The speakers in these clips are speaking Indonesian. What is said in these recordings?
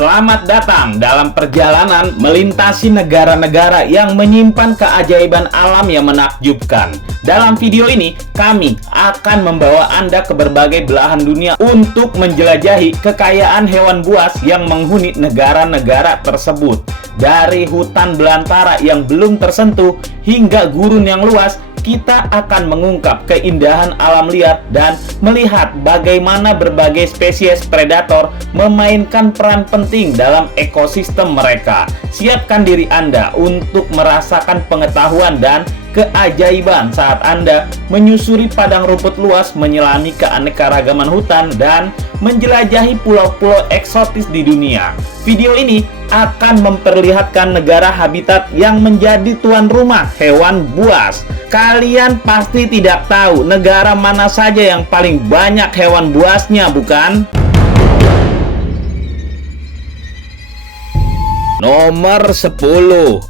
Selamat datang dalam perjalanan melintasi negara-negara yang menyimpan keajaiban alam yang menakjubkan. Dalam video ini, kami akan membawa Anda ke berbagai belahan dunia untuk menjelajahi kekayaan hewan buas yang menghuni negara-negara tersebut. Dari hutan belantara yang belum tersentuh hingga gurun yang luas, kita akan mengungkap keindahan alam liar dan melihat bagaimana berbagai spesies predator memainkan peran penting dalam ekosistem mereka. Siapkan diri Anda untuk merasakan pengetahuan dan keajaiban saat Anda menyusuri padang rumput luas, menyelami keanekaragaman hutan, dan menjelajahi pulau-pulau eksotis di dunia. Video ini akan memperlihatkan negara habitat yang menjadi tuan rumah hewan buas. Kalian pasti tidak tahu negara mana saja yang paling banyak hewan buasnya, bukan? Nomor 10,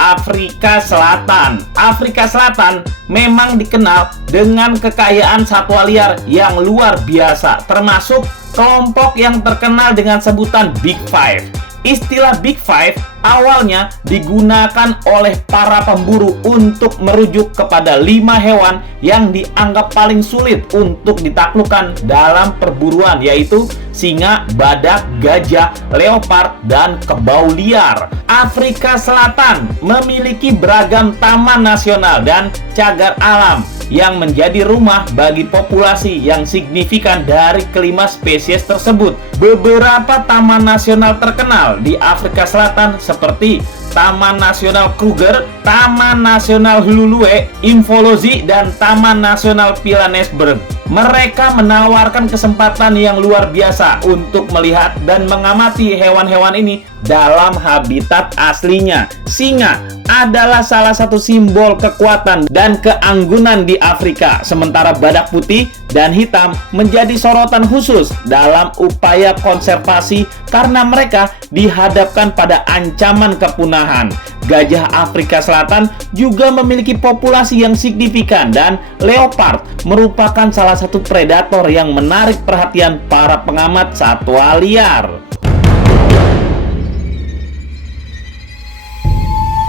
Afrika Selatan. Afrika Selatan memang dikenal dengan kekayaan satwa liar yang luar biasa, termasuk kelompok yang terkenal dengan sebutan Big Five. Istilah Big Five awalnya digunakan oleh para pemburu untuk merujuk kepada 5 hewan yang dianggap paling sulit untuk ditaklukkan dalam perburuan, yaitu singa, badak, gajah, leopard, dan kebau liar. Afrika Selatan memiliki beragam taman nasional dan cagar alam yang menjadi rumah bagi populasi yang signifikan dari kelima spesies tersebut. Beberapa taman nasional terkenal di Afrika Selatan seperti Taman Nasional Kruger, Taman Nasional Hululuwe, Imfolozi, dan Taman Nasional Pilanesberg. Mereka menawarkan kesempatan yang luar biasa untuk melihat dan mengamati hewan-hewan ini dalam habitat aslinya. Singa adalah salah satu simbol kekuatan dan keanggunan di Afrika, sementara badak putih dan hitam menjadi sorotan khusus dalam upaya konservasi karena mereka dihadapkan pada ancaman kepunahan. Gajah Afrika Selatan juga memiliki populasi yang signifikan dan leopard merupakan salah satu predator yang menarik perhatian para pengamat satwa liar.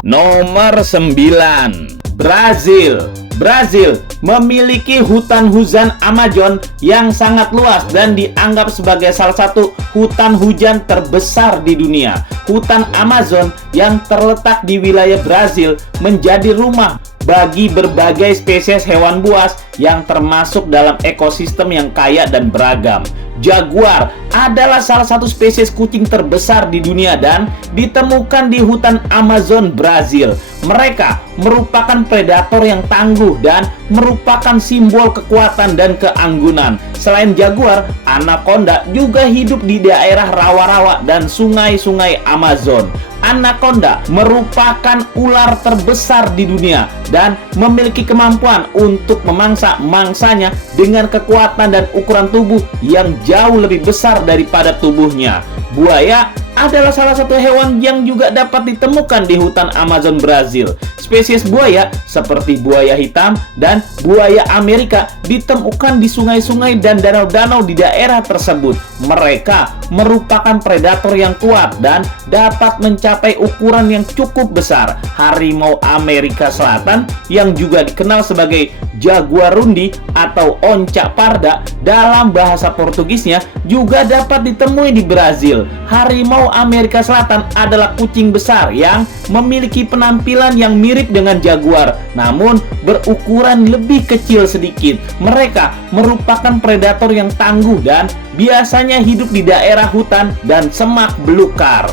Nomor 9, Brazil. Brazil memiliki hutan hujan Amazon yang sangat luas dan dianggap sebagai salah satu hutan hujan terbesar di dunia. Hutan Amazon yang terletak di wilayah Brazil menjadi rumah bagi berbagai spesies hewan buas yang termasuk dalam ekosistem yang kaya dan beragam. Jaguar adalah salah satu spesies kucing terbesar di dunia dan ditemukan di hutan Amazon, Brazil. Mereka merupakan predator yang tangguh dan merupakan simbol kekuatan dan keanggunan. Selain jaguar, anaconda juga hidup di daerah rawa-rawa dan sungai-sungai Amazon. Anaconda merupakan ular terbesar di dunia dan memiliki kemampuan untuk memangsa mangsanya dengan kekuatan dan ukuran tubuh yang jauh lebih besar daripada tubuhnya. Buaya adalah salah satu hewan yang juga dapat ditemukan di hutan Amazon Brazil. Spesies buaya seperti buaya hitam dan buaya Amerika ditemukan di sungai-sungai dan danau-danau di daerah tersebut. Mereka merupakan predator yang kuat dan dapat mencapai ukuran yang cukup besar. Harimau Amerika Selatan yang juga dikenal sebagai jaguarundi atau oncak parda dalam bahasa Portugisnya juga dapat ditemui di Brazil. Harimau Amerika Selatan adalah kucing besar yang memiliki penampilan yang mirip dengan jaguar, namun berukuran lebih kecil sedikit. Mereka merupakan predator yang tangguh dan biasanya hidup di daerah hutan dan semak belukar.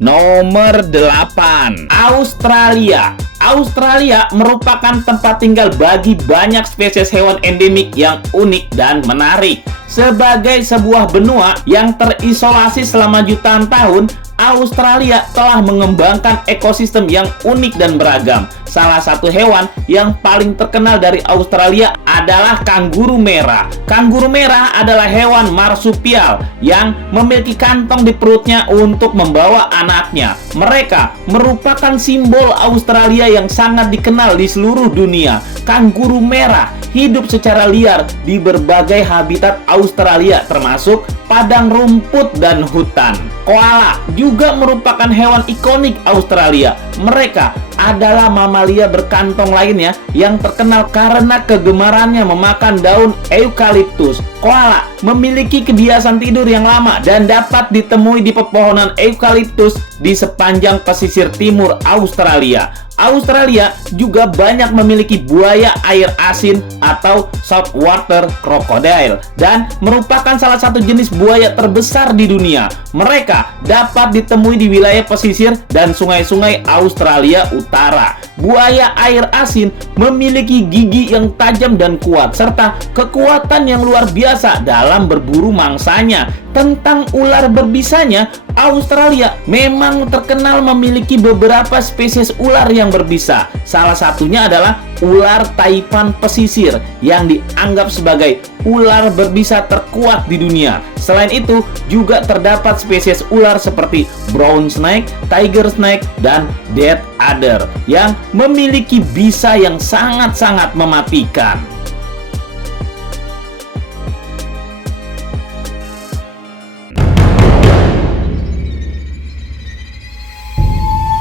Nomor 8, Australia. Australia merupakan tempat tinggal bagi banyak spesies hewan endemik yang unik dan menarik. Sebagai sebuah benua yang terisolasi selama jutaan tahun, Australia telah mengembangkan ekosistem yang unik dan beragam. Salah satu hewan yang paling terkenal dari Australia adalah kanguru merah. Kanguru merah adalah hewan marsupial yang memiliki kantong di perutnya untuk membawa anaknya. Mereka merupakan simbol Australia yang sangat dikenal di seluruh dunia. Kanguru merah hidup secara liar di berbagai habitat Australia termasuk padang rumput dan hutan. Koala juga merupakan hewan ikonik Australia. Mereka adalah mamalia berkantong lainnya yang terkenal karena kegemarannya memakan daun eukaliptus. Koala memiliki kebiasaan tidur yang lama dan dapat ditemui di pepohonan eukaliptus di sepanjang pesisir timur Australia. Australia juga banyak memiliki buaya air asin atau saltwater crocodile dan merupakan salah satu jenis buaya terbesar di dunia. Mereka dapat ditemui di wilayah pesisir dan sungai-sungai Australia Utara. Buaya air asin memiliki gigi yang tajam dan kuat serta kekuatan yang luar biasa dalam berburu mangsanya. Tentang ular berbisanya, Australia memang terkenal memiliki beberapa spesies ular yang berbisa. Salah satunya adalah ular taipan pesisir yang dianggap sebagai ular berbisa terkuat di dunia. Selain itu, juga terdapat spesies ular seperti brown snake, tiger snake, dan dead adder yang memiliki bisa yang sangat-sangat mematikan.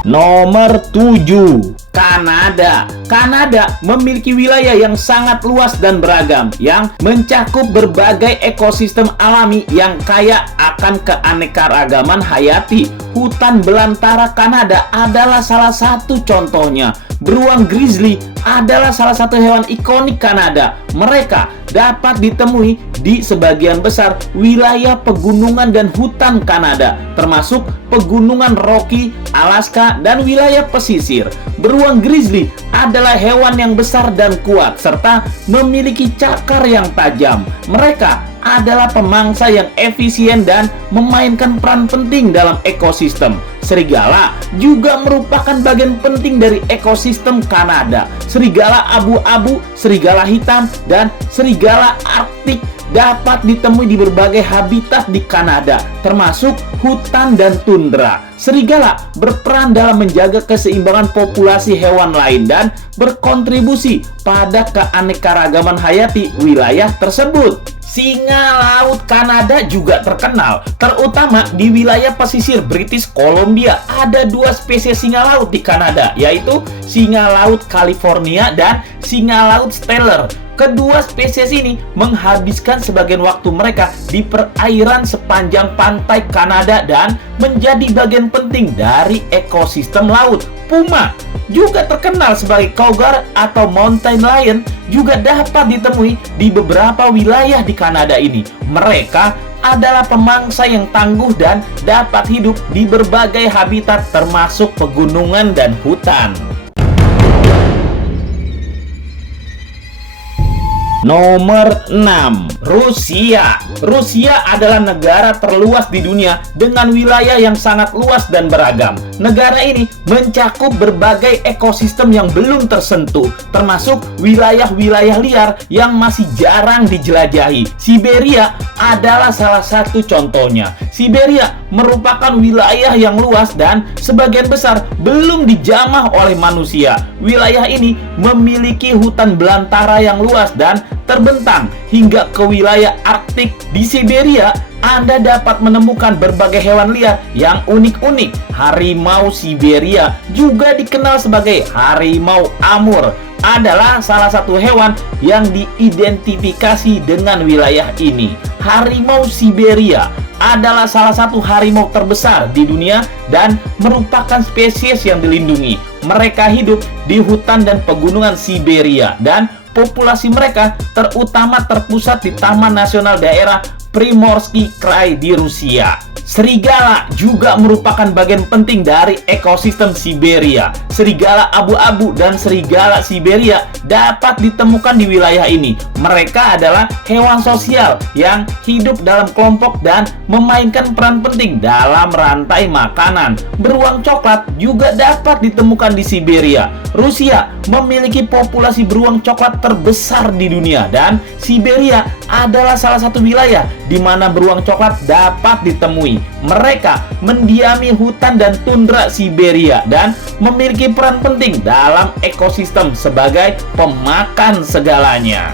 Nomor 7, Kanada. Kanada memiliki wilayah yang sangat luas dan beragam yang mencakup berbagai ekosistem alami yang kaya akan keanekaragaman hayati. Hutan belantara Kanada adalah salah satu contohnya. Beruang grizzly adalah salah satu hewan ikonik Kanada. Mereka dapat ditemui di sebagian besar wilayah pegunungan dan hutan Kanada, termasuk pegunungan Rocky, Alaska, dan wilayah pesisir. Beruang grizzly adalah hewan yang besar dan kuat, serta memiliki cakar yang tajam. Mereka adalah pemangsa yang efisien dan memainkan peran penting dalam ekosistem. Serigala juga merupakan bagian penting dari ekosistem Kanada. Serigala abu-abu, serigala hitam, dan serigala Arktik dapat ditemui di berbagai habitat di Kanada, termasuk hutan dan tundra. Serigala berperan dalam menjaga keseimbangan populasi hewan lain dan berkontribusi pada keanekaragaman hayati wilayah tersebut. Singa laut Kanada juga terkenal, terutama di wilayah pesisir British Columbia. Ada dua spesies singa laut di Kanada, yaitu singa laut California dan singa laut Steller. Kedua spesies ini menghabiskan sebagian waktu mereka di perairan sepanjang pantai Kanada dan menjadi bagian penting dari ekosistem laut. Puma, juga terkenal sebagai cougar atau mountain lion, juga dapat ditemui di beberapa wilayah di Kanada ini. Mereka adalah pemangsa yang tangguh dan dapat hidup di berbagai habitat termasuk pegunungan dan hutan. Nomor 6, Rusia. Rusia adalah negara terluas di dunia dengan wilayah yang sangat luas dan beragam. Negara ini mencakup berbagai ekosistem yang belum tersentuh, termasuk wilayah-wilayah liar yang masih jarang dijelajahi. Siberia adalah salah satu contohnya. Siberia merupakan wilayah yang luas dan sebagian besar belum dijamah oleh manusia. Wilayah ini memiliki hutan belantara yang luas dan terbentang hingga ke wilayah Arktik. Di Siberia, Anda dapat menemukan berbagai hewan liar yang unik-unik. Harimau Siberia, juga dikenal sebagai harimau Amur, adalah salah satu hewan yang diidentifikasi dengan wilayah ini. Harimau Siberia adalah salah satu harimau terbesar di dunia dan merupakan spesies yang dilindungi. Mereka hidup di hutan dan pegunungan Siberia dan populasi mereka terutama terpusat di Taman Nasional Daerah Primorsky Krai di Rusia. Serigala juga merupakan bagian penting dari ekosistem Siberia. Serigala abu-abu dan serigala Siberia dapat ditemukan di wilayah ini. Mereka adalah hewan sosial yang hidup dalam kelompok dan memainkan peran penting dalam rantai makanan. Beruang coklat juga dapat ditemukan di Siberia. Rusia memiliki populasi beruang coklat terbesar di dunia dan Siberia adalah salah satu wilayah di mana beruang coklat dapat ditemui. Mereka mendiami hutan dan tundra Siberia dan memiliki peran penting dalam ekosistem sebagai pemakan segalanya.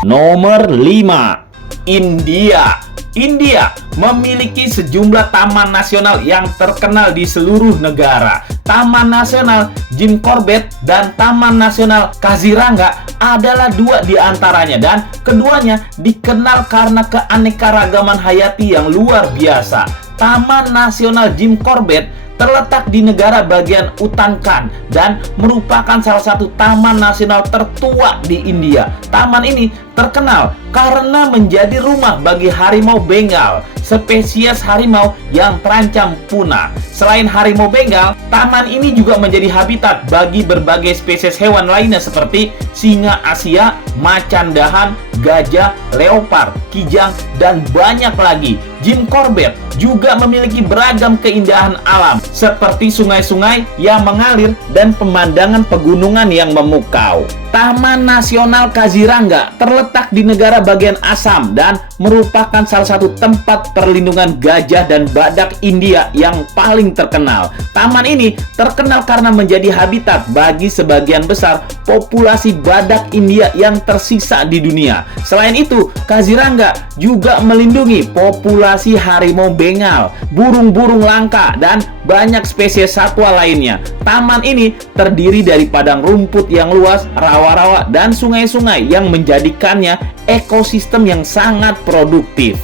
Nomor 5, India. India memiliki sejumlah taman nasional yang terkenal di seluruh negara. Taman Nasional Jim Corbett dan Taman Nasional Kaziranga adalah dua di antaranya, dan keduanya dikenal karena keanekaragaman hayati yang luar biasa. Taman Nasional Jim Corbett terletak di negara bagian Uttarakhand dan merupakan salah satu taman nasional tertua di India. Taman ini terkenal karena menjadi rumah bagi harimau Bengal, spesies harimau yang terancam punah. Selain harimau Bengal, taman ini juga menjadi habitat bagi berbagai spesies hewan lainnya seperti singa Asia, macan dahan, gajah, leopard, kijang, dan banyak lagi. Jim Corbett juga memiliki beragam keindahan alam seperti sungai-sungai yang mengalir dan pemandangan pegunungan yang memukau. Taman Nasional Kaziranga terletak di negara bagian Assam dan merupakan salah satu tempat perlindungan gajah dan badak India yang paling terkenal. Taman ini terkenal karena menjadi habitat bagi sebagian besar populasi badak India yang tersisa di dunia. Selain itu, Kaziranga juga melindungi populasi harimau Bengal, burung-burung langka, dan banyak spesies satwa lainnya. Taman ini terdiri dari padang rumput yang luas, rawa-rawa, dan sungai-sungai yang menjadikannya ekosistem yang sangat produktif.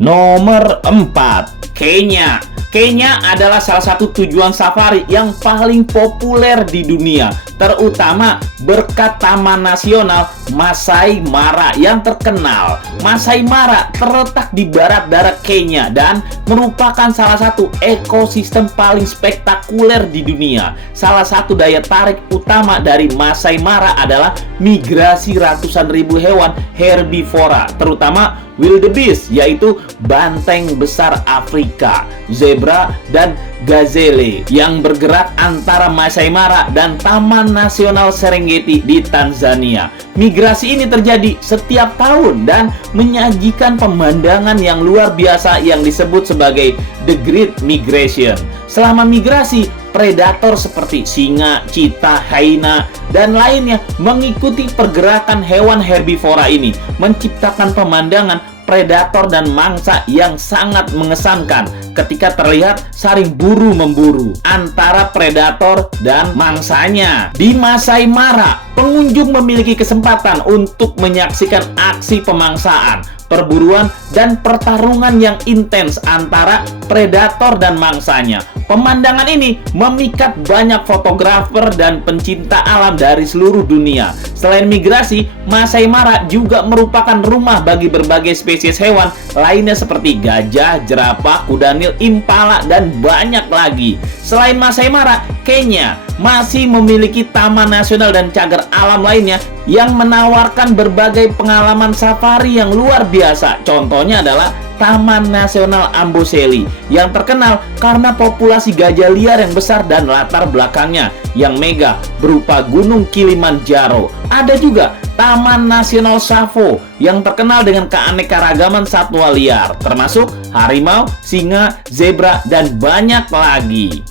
Nomor 4, Kenya. Kenya adalah salah satu tujuan safari yang paling populer di dunia, terutama berkat Taman Nasional Masai Mara yang terkenal. Masai Mara terletak di barat dara Kenya dan merupakan salah satu ekosistem paling spektakuler di dunia. Salah satu daya tarik utama dari Masai Mara adalah migrasi ratusan ribu hewan herbivora, terutama wildebeest, yaitu banteng besar Afrika, zebra, dan gazelle yang bergerak antara Masai Mara dan Taman Nasional Serengeti di Tanzania. Migrasi ini terjadi setiap tahun dan menyajikan pemandangan yang luar biasa yang disebut sebagai The Great Migration. Selama migrasi, predator seperti singa, cheetah, hyena, dan lainnya mengikuti pergerakan hewan herbivora ini, menciptakan pemandangan predator dan mangsa yang sangat mengesankan ketika terlihat saling buru-memburu antara predator dan mangsanya. Di Masai Mara, pengunjung memiliki kesempatan untuk menyaksikan aksi pemangsaan, perburuan, dan pertarungan yang intens antara predator dan mangsanya. Pemandangan ini memikat banyak fotografer dan pencinta alam dari seluruh dunia. Selain migrasi, Masai Mara juga merupakan rumah bagi berbagai spesies hewan lainnya seperti gajah, jerapah, kuda nil, impala, dan banyak lagi. Selain Masai Mara, Kenya masih memiliki taman nasional dan cagar alam lainnya yang menawarkan berbagai pengalaman safari yang luar biasa. Contohnya adalah Taman Nasional Amboseli yang terkenal karena populasi gajah liar yang besar dan latar belakangnya yang megah berupa Gunung Kilimanjaro. Ada juga Taman Nasional Tsavo yang terkenal dengan keanekaragaman satwa liar, termasuk harimau, singa, zebra, dan banyak lagi.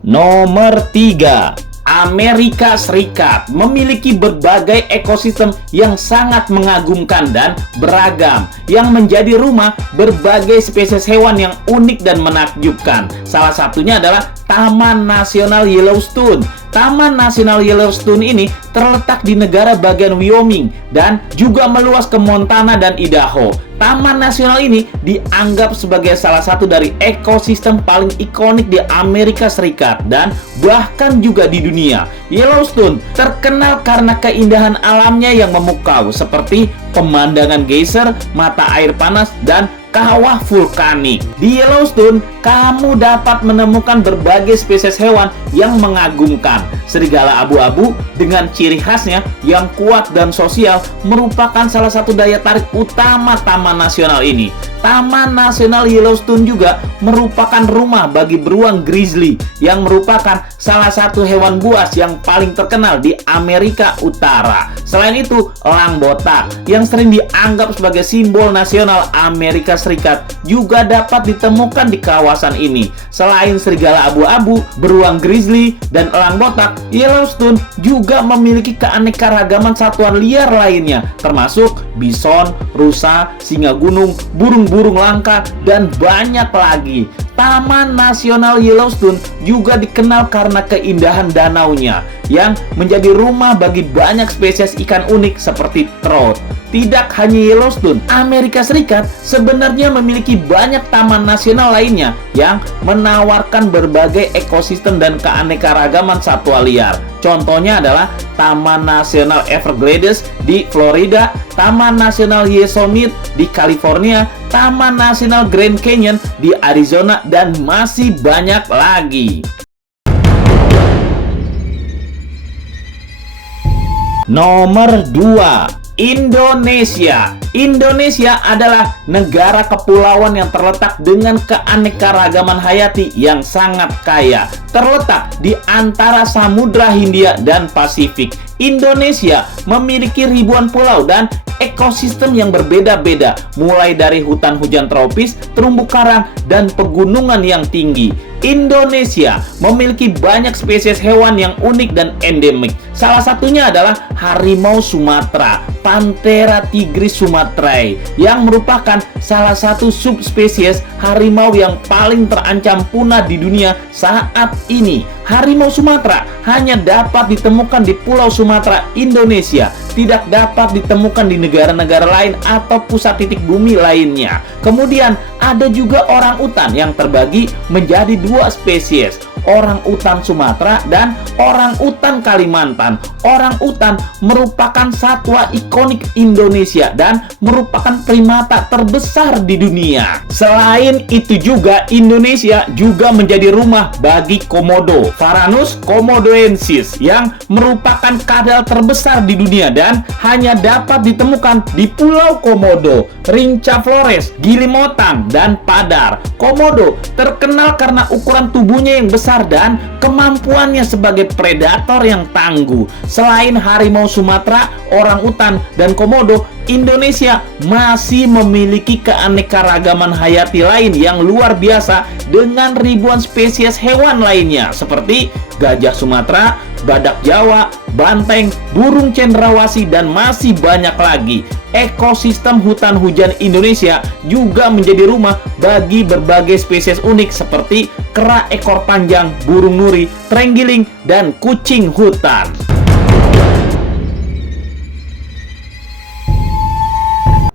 Nomor 3, Amerika Serikat memiliki berbagai ekosistem yang sangat mengagumkan dan beragam yang menjadi rumah berbagai spesies hewan yang unik dan menakjubkan. Salah satunya adalah Taman Nasional Yellowstone. Taman Nasional Yellowstone ini terletak di negara bagian Wyoming dan juga meluas ke Montana dan Idaho. Taman nasional ini dianggap sebagai salah satu dari ekosistem paling ikonik di Amerika Serikat dan bahkan juga di dunia. Yellowstone terkenal karena keindahan alamnya yang memukau seperti pemandangan geyser, mata air panas, dan kawah vulkanik. Di Yellowstone, kamu dapat menemukan berbagai spesies hewan yang mengagumkan. Serigala abu-abu dengan ciri khasnya yang kuat dan sosial merupakan salah satu daya tarik utama Taman Nasional ini. Taman Nasional Yellowstone juga merupakan rumah bagi beruang grizzly yang merupakan salah satu hewan buas yang paling terkenal di Amerika Utara. Selain itu, elang botak yang sering dianggap sebagai simbol nasional Amerika Serikat juga dapat ditemukan di kawasan ini. Selain serigala abu-abu, beruang grizzly, dan elang botak, Yellowstone juga memiliki keanekaragaman satuan liar lainnya, termasuk bison, rusa, singa gunung, burung-burung langka, dan banyak lagi. Taman Nasional Yellowstone juga dikenal karena keindahan danaunya yang menjadi rumah bagi banyak spesies ikan unik seperti trout. Tidak hanya Yellowstone, Amerika Serikat sebenarnya memiliki banyak taman nasional lainnya yang menawarkan berbagai ekosistem dan keanekaragaman satwa liar. Contohnya adalah Taman Nasional Everglades di Florida, Taman Nasional Yosemite di California, Taman Nasional Grand Canyon di Arizona, dan masih banyak lagi. Nomor 2, Indonesia. Indonesia adalah negara kepulauan yang terletak dengan keanekaragaman hayati yang sangat kaya. Terletak di antara Samudra Hindia dan Pasifik. Indonesia memiliki ribuan pulau dan ekosistem yang berbeda-beda, mulai dari hutan hujan tropis, terumbu karang, dan pegunungan yang tinggi. Indonesia memiliki banyak spesies hewan yang unik dan endemik. Salah satunya adalah harimau Sumatera, Panthera tigris sumatrae, yang merupakan salah satu subspesies harimau yang paling terancam punah di dunia saat ini. Harimau Sumatera hanya dapat ditemukan di Pulau Sumatera, Indonesia. Tidak dapat ditemukan di negara-negara lain atau pusat titik bumi lainnya. Kemudian ada juga orang utan yang terbagi menjadi dua spesies, orang utan Sumatera dan orang utan Kalimantan. Orang utan merupakan satwa ikonik Indonesia dan merupakan primata terbesar di dunia. Selain itu juga, Indonesia juga menjadi rumah bagi komodo, Varanus komodoensis, yang merupakan kadal terbesar di dunia dan hanya dapat ditemukan di Pulau Komodo, Rinca Flores, Gili Motang, dan Padar. Komodo terkenal karena ukuran tubuhnya yang besar dan kemampuannya sebagai predator yang tangguh. Selain harimau Sumatera, orang utan, dan komodo, Indonesia masih memiliki keanekaragaman hayati lain yang luar biasa dengan ribuan spesies hewan lainnya seperti gajah Sumatera, badak Jawa, banteng, burung cendrawasih, dan masih banyak lagi. Ekosistem hutan hujan Indonesia juga menjadi rumah bagi berbagai spesies unik seperti kera ekor panjang, burung nuri, terenggiling, dan kucing hutan.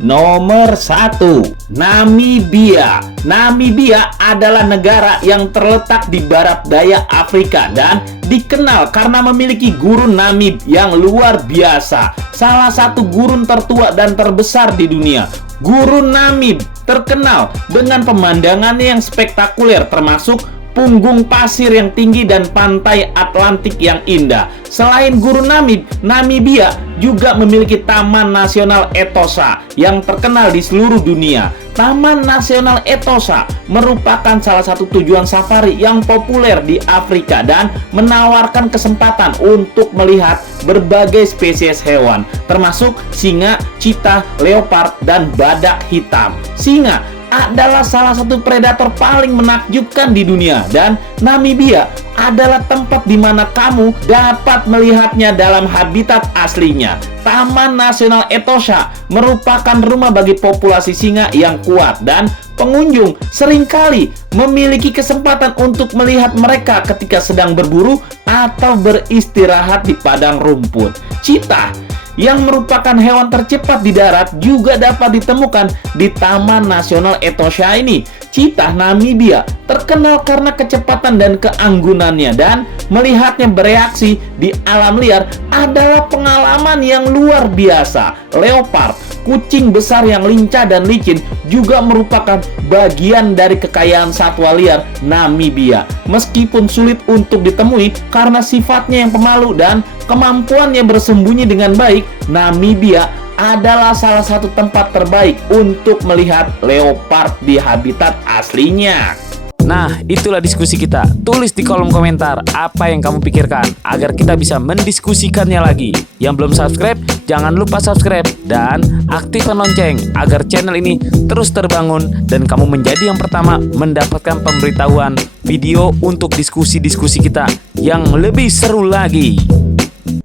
Nomor 1, Namibia. Namibia adalah negara yang terletak di barat daya Afrika dan dikenal karena memiliki gurun Namib yang luar biasa. Salah satu gurun tertua dan terbesar di dunia. Gurun Namib terkenal dengan pemandangannya yang spektakuler, termasuk punggung pasir yang tinggi dan pantai Atlantik yang indah. Selain gurun Namib, Namibia juga memiliki Taman Nasional Etosha yang terkenal di seluruh dunia. Taman Nasional Etosha merupakan salah satu tujuan safari yang populer di Afrika dan menawarkan kesempatan untuk melihat berbagai spesies hewan, termasuk singa, cheetah, leopard, dan badak hitam. Singa adalah salah satu predator paling menakjubkan di dunia dan Namibia adalah tempat di mana kamu dapat melihatnya dalam habitat aslinya. Taman Nasional Etosha merupakan rumah bagi populasi singa yang kuat dan pengunjung seringkali memiliki kesempatan untuk melihat mereka ketika sedang berburu atau beristirahat di padang rumput. Cheetah yang merupakan hewan tercepat di darat juga dapat ditemukan di Taman Nasional Etosha ini. Cheetah Namibia terkenal karena kecepatan dan keanggunannya, dan melihatnya bereaksi di alam liar adalah pengalaman yang luar biasa. Leopard kucing besar yang lincah dan licin juga merupakan bagian dari kekayaan satwa liar Namibia. Meskipun sulit untuk ditemui karena sifatnya yang pemalu dan kemampuannya bersembunyi dengan baik, Namibia adalah salah satu tempat terbaik untuk melihat leopard di habitat aslinya. Nah, itulah diskusi kita. Tulis di kolom komentar apa yang kamu pikirkan agar kita bisa mendiskusikannya lagi. Yang belum subscribe, jangan lupa subscribe dan aktifkan lonceng agar channel ini terus terbangun dan kamu menjadi yang pertama mendapatkan pemberitahuan video untuk diskusi-diskusi kita yang lebih seru lagi.